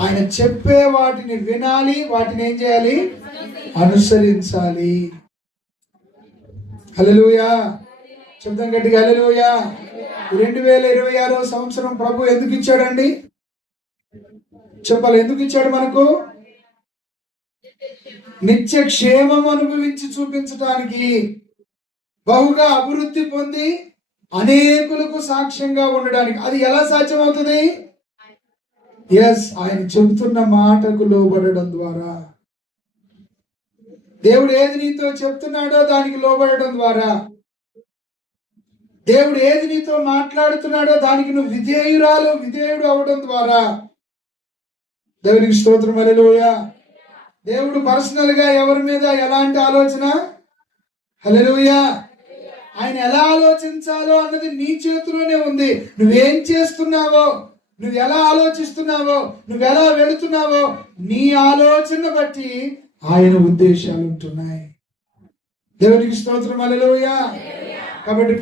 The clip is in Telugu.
ఆయన చెప్పే వాటిని వినాలి, వాటిని ఏం చేయాలి? అనుసరించాలి. హల్లెలూయా. చెప్తాం గట్టిగా హల్లెలూయా. 2026వ సంవత్సరం ప్రభు ఎందుకు ఇచ్చాడండి? చెప్పాలి, ఎందుకు ఇచ్చాడు మనకు? నిత్య క్షేమం అనుభవించి చూపించడానికి, బహుగా అభివృద్ధి పొంది అనేకులకు సాక్ష్యంగా ఉండడానికి. అది ఎలా సాధ్యమవుతుంది? ఆయన చెబుతున్న మాటకు లోబడడం ద్వారా. దేవుడు ఏది నీతో చెప్తున్నాడో దానికి లోబడడం ద్వారా, దేవుడు ఏది నీతో మాట్లాడుతున్నాడో దానికి నువ్వు విధేయుడు అవడం ద్వారా. దేవునికి స్తోత్రం. హల్లెలూయా. దేవుడు పర్సనల్ గా ఎవరి మీద ఎలాంటి ఆలోచన? హల్లెలూయా. ఆయన ఎలా ఆలోచించాలో అన్నది నీ చేతిలోనే ఉంది. నువ్వేం చేస్తున్నావో, నువ్వు ఎలా ఆలోచిస్తున్నావో, నువ్వు ఎలా వెళుతున్నావో, నీ ఆలోచన బట్టి ఆయన ఉద్దేశాలు ఉంటున్నాయి. దేవునికి స్తోత్రం. హల్లెలూయా. కాబట్టి